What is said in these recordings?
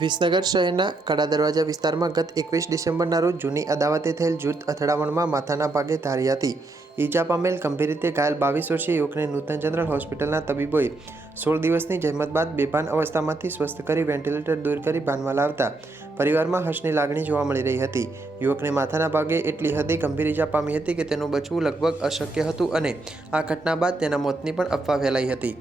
વિસનગર શહેરના કડા દરવાજા વિસ્તારમાં ગત એકવીસ ડિસેમ્બરના રોજ જૂની અદાવતે થયેલ જૂથ અથડામણમાં માથાના ભાગે ધારી હતી. ઈજા પામેલ ગંભીર રીતે ઘાયલ બાવીસ વર્ષીય યુવકને નૂતન જનરલ હોસ્પિટલના તબીબોએ સોળ દિવસની જહેમત બાદ બેભાન અવસ્થામાંથી સ્વસ્થ કરી વેન્ટિલેટર દૂર કરી ભાનમાં લાવતા પરિવારમાં હર્ષની લાગણી જોવા મળી રહી હતી. યુવકને માથાના ભાગે એટલી હદે ગંભીર ઈજા પામી હતી કે તેનું બચવું લગભગ અશક્ય હતું અને આ ઘટના બાદ તેના મોતની પણ અફવા ફેલાઈ હતી.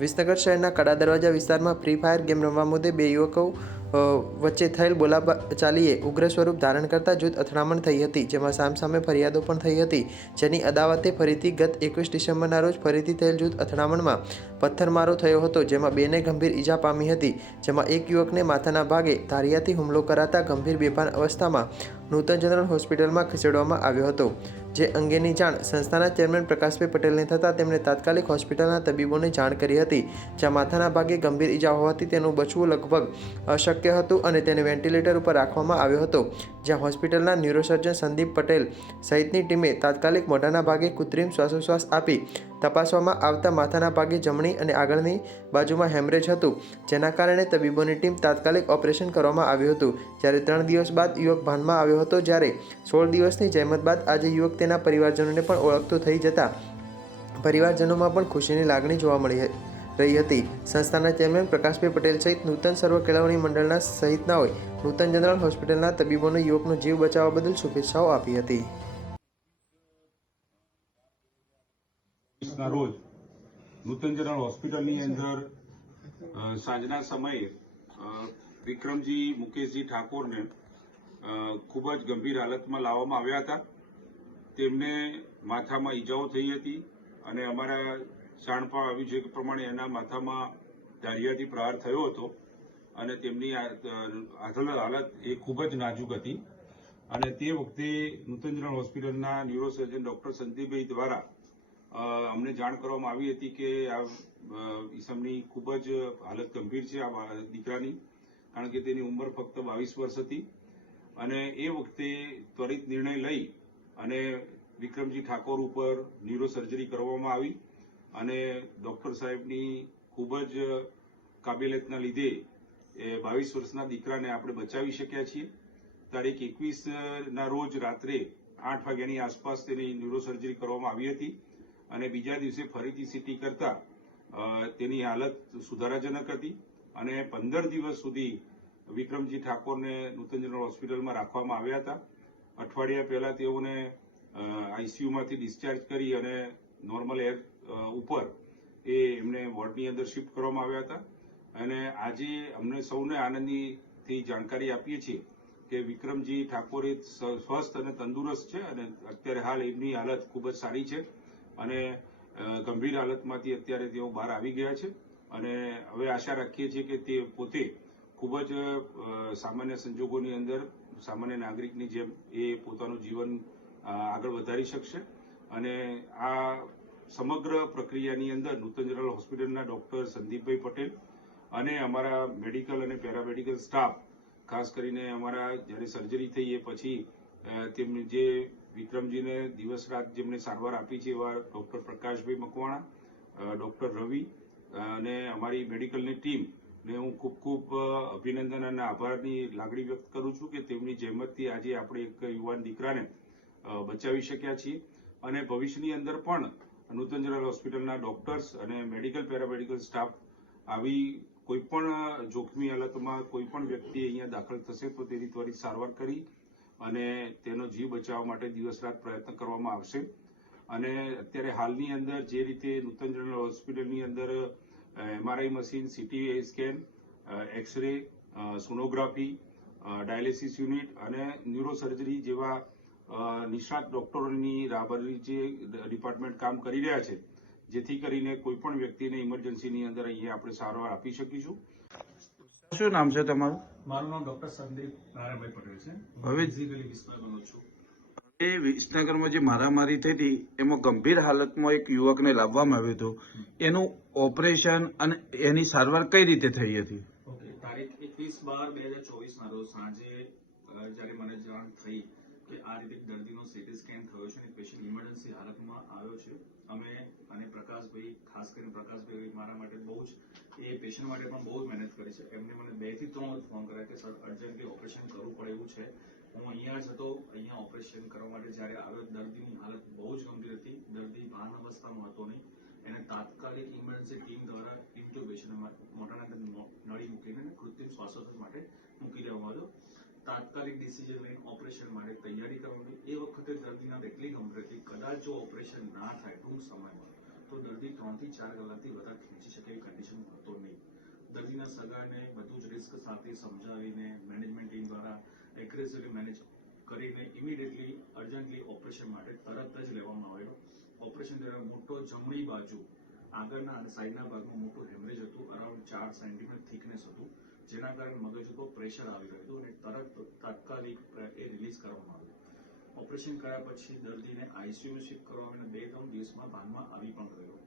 વિસનગર શહેરના કડા દરવાજા વિસ્તારમાં ફ્રી ફાયર ગેમ રમવા મુદ્દે બે યુવકો વચ્ચે થયેલ બોલાચાલીએ ઉગ્ર સ્વરૂપ ધારણ કરતા જૂથ અથડામણ થઈ હતી, જેમાં સામસામે ફરિયાદો પણ થઈ હતી, જેની અદાવતે ફરીથી ગત એકવીસ ડિસેમ્બરના રોજ ફરીથી થયેલ જૂથ અથડામણમાં પથ્થરમારો થયો હતો, જેમાં બેને ગંભીર ઈજા પામી હતી, જેમાં એક યુવકને માથાના ભાગે ધારિયાથી હુમલો કરાતા ગંભીર બેભાન અવસ્થામાં નૂતન જનરલ હોસ્પિટલમાં ખસેડવામાં આવ્યો હતો. જે અંગેની જાણ સંસ્થાના ચેરમેન પ્રકાશભાઈ પટેલને થતાં તેમણે તાત્કાલિક હોસ્પિટલના તબીબોને જાણ કરી હતી, જ્યાં માથાના ભાગે ગંભીર ઈજા હોવાથી તેનું બચવું લગભગ અશક્ય હતું અને તેને વેન્ટિલેટર ઉપર રાખવામાં આવ્યો હતો. જ્યાં હોસ્પિટલના ન્યુરોસર્જન સંદીપ પટેલ સહિતની ટીમે તાત્કાલિક મોઢાના ભાગે કૃત્રિમ શ્વાસોશ્વાસ આપી તપાસવામાં આવતા માથાના ભાગે જમણી અને આગળની બાજુમાં હેમરેજ હતું, જેના કારણે તબીબોની ટીમ તાત્કાલિક ઓપરેશન કરવામાં આવ્યું હતું. જ્યારે ત્રણ દિવસ બાદ યુવક ભાનમાં આવ્યો હતો, જ્યારે સોળ દિવસની જહેમત બાદ આજે યુવક તેના પરિવારજનોને પણ ઓળખતો થઈ જતા પરિવારજનોમાં પણ ખુશીની લાગણી જોવા મળી રહી હતી. સંસ્થાના ચેરમેન પ્રકાશભાઈ પટેલ સહિત નૂતન સર્વ કેળવણી મંડળના સહિતનાઓએ નૂતન જનરલ હોસ્પિટલના તબીબોને યુવકનો જીવ બચાવવા બદલ શુભેચ્છાઓ આપી હતી. રોજ નૂતન જનરલ હોસ્પિટલની અંદર સાંજના સમયે વિક્રમજી, મુકેશજી ઠાકોરને ખૂબ જ ગંભીર હાલતમાં લાવવામાં આવ્યા હતા. તેમને માથામાં ઈજાઓ થઈ હતી અને અમારા જાણવા આવી છે કે પ્રમાણે એના માથામાં ધારિયાથી પ્રહાર થયો હતો અને તેમની હાલત એ ખૂબ જ નાજુક હતી. અને તે વખતે નૂતન હોસ્પિટલના ન્યુરોસર્જન ડોક્ટર સંદીપભાઈ દ્વારા અમને જાણ કરવામાં આવી હતી કે આ ઈસમની ખૂબ જ હાલત ગંભીર છે આ દીકરાની, કારણ કે તેની ઉંમર ફક્ત બાવીસ વર્ષ હતી. અને એ વખતે ત્વરિત નિર્ણય લઈ અને વિક્રમજી ઠાકોર ઉપર ન્યુરો સર્જરી કરવામાં આવી. અને ડોક્ટર સાહેબની ખૂબ જ કાબેલિયતના લીધે એ બાવીસ વર્ષના દીકરાને આપણે બચાવી શક્યા છીએ. તારીખ એકવીસના રોજ રાત્રે આઠ વાગ્યાની આસપાસ તેની ન્યુરોસર્જરી કરવામાં આવી હતી અને બીજા દિવસે ફરીથી સીટી કરતા તેની હાલત સુધારાજનક હતી અને પંદર દિવસ સુધી વિક્રમજી ઠાકોરને નૂતન જનરલ હોસ્પિટલમાં રાખવામાં આવ્યા હતા. અઠવાડિયા પહેલા તેઓને આઈસીયુમાંથી ડિસ્ચાર્જ કરી અને નોર્મલ એર ઉપર એ એમને વોર્ડની અંદર શિફ્ટ કરવામાં આવ્યા હતા. અને આજે અમને સૌને આનંદીથી જાણકારી આપીએ છીએ કે વિક્રમજી ઠાકોર એ સ્વસ્થ અને તંદુરસ્ત છે અને અત્યારે હાલ એમની હાલત ખૂબ જ સારી છે. અને ગંભીર હાલતમાંથી અત્યારે તેઓ બહાર આવી ગયા છે. અને હવે આશા રાખીએ છીએ કે તે પોતે ખૂબ જ સામાન્ય સંજોગોની અંદર સામાન્ય નાગરિકની જેમ એ પોતાનું જીવન આગળ વધારી શકશે. અને આ સમગ્ર પ્રક્રિયાની અંદર નૂતન જનરલ હોસ્પિટલના ડોક્ટર સંદીપભાઈ પટેલ અને અમારા મેડિકલ અને પેરામેડિકલ સ્ટાફ, ખાસ કરીને અમારા જ્યારે સર્જરી થઈ એ પછી તેમની જે વિક્રમજીને દિવસ રાત જેમને સારવાર આપી છે એવા ડોક્ટર પ્રકાશભાઈ મકવાણા ડોક્ટર રવિ અને અમારી મેડિકલની ટીમ ને હું ખૂબ ખૂબ અભિનંદન અને આભારની લાગણી વ્યક્ત કરું છું કે તેમની જહેમતથી આજે આપણે એક યુવાન દીકરાને બચાવી શક્યા છીએ. અને ભવિષ્યની અંદર પણ નૂતન જનરલ હોસ્પિટલના ડોક્ટર્સ અને મેડિકલ પેરામેડિકલ સ્ટાફ આવી કોઈ પણ જોખમી હાલતમાં કોઈ પણ વ્યક્તિ અહીંયા દાખલ થશે તો તેની ત્વરિત સારવાર કરી અને તેનો જીવ બચાવવા માટે દિવસ રાત પ્રયત્ન કરવામાં આવશે. અને અત્યારે હાલની અંદર જે રીતે નૂતન જનરલ હોસ્પિટલની અંદર MRI machine CT scan X ray sonography dialysis unit અને ન્યુરોસર્જરી જેવા નિષ્ણાત ડોક્ટરોની રાબરી જે ડિપાર્ટમેન્ટ કામ કરી રહ્યા છે જેથી કરીને કોઈ પણ વ્યક્તિને ઇમરજન્સીની અંદર અહીંયા આપણે સારવાર આપી શકીશું. શું નામ છે તમારું? મારું નામ ડોક્ટર સંદીપ નારાયણભાઈ પટેલ છે. હવે- ફિઝિકલી વિસ્મયનો છું. એ વિસનગરમાં જે મારામારી થઈ હતી એમાં ગંભીર હાલતમાં એક યુવકને લાવવામાં આવ્યો હતો. એનું ઓપરેશન અને એની સારવાર કઈ રીતે થઈ હતી? તારીખ એકવીસ બાર બે હજાર ચોવીસના રોજ સાંજે જ્યારે મને જાણ થઈ કે આ રીતે દર્દીનો સીટી સ્કેન થયો છે અને પેશન્ટ ઇમરજન્સી હાલતમાં આવ્યો છે. અમે અને પ્રકાશભાઈ, ખાસ કરીને પ્રકાશભાઈ મારા માટે બહુ જ, એ પેશન્ટ માટે પણ બહુ જ મહેનત કરી છે. એમને મને બેથી ત્રણ વખત ફોન કર્યા કે, સર અર્જન્ટલી ઓપરેશન કરવું પડે એવું છે. હું અહીંયા જ હતો, અહીંયા ઓપરેશન કરવા માટે જ્યારે આવ્યો, દર્દીની હાલત બહુ જ ગંભીર હતી. દર્દી ભાન અવસ્થામાં હતો નહીં. એને તાત્કાલિક ઇમરજન્સી ટીમ દ્વારા ઇન્ટ્યુબેશન મોટાના નળી મૂકીને કૃત્રિમ શ્વાસોચ્છ્વાસ માટે મૂકી દેવામાં આવ્યો તાત્કાલિક ડિસિઝન લઈને ઓપરેશન માટે તૈયારી કરવાની. એ વખતે દર્દીના એટલી ગંભીર હતી. કદાચ જો ઓપરેશન ના થાય ટૂંક સમયમાં, તો દર્દી ત્રણથી ચાર કલાકથી વધારે ખેંચી શકે એવી કન્ડિશન હતો નહીં. દર્દીના સગાને બધું જ રિસ્ક સાથે સમજાવીને મેનેજમેન્ટ ટીમ દ્વારા એગ્રેસિવલી મેનેજ કરીને ઇમિડિયેટલી અર્જન્ટલી ઓપરેશન માટે તરત જ લેવામાં આવેલો. ઓપરેશન દરમિયાન મોટો જમણી બાજુ, આગળના અને સાઈડના ભાગમાં મોટું હેમરેજ હતું. અરાઉન્ડ ચાર સેન્ટીમીટર થિકનેસ હતું. જેના કારણે મગજ ઉપર પ્રેશર આવી રહ્યું હતું અને તરત તાત્કાલિક એ રિલીઝ કરવામાં આવ્યું. ઓપરેશન કર્યા પછી દર્દીને આઈસીયુ શિફ્ટ કરવામાં અને બે ત્રણ દિવસમાં ભાનમાં આવી પણ ગયો.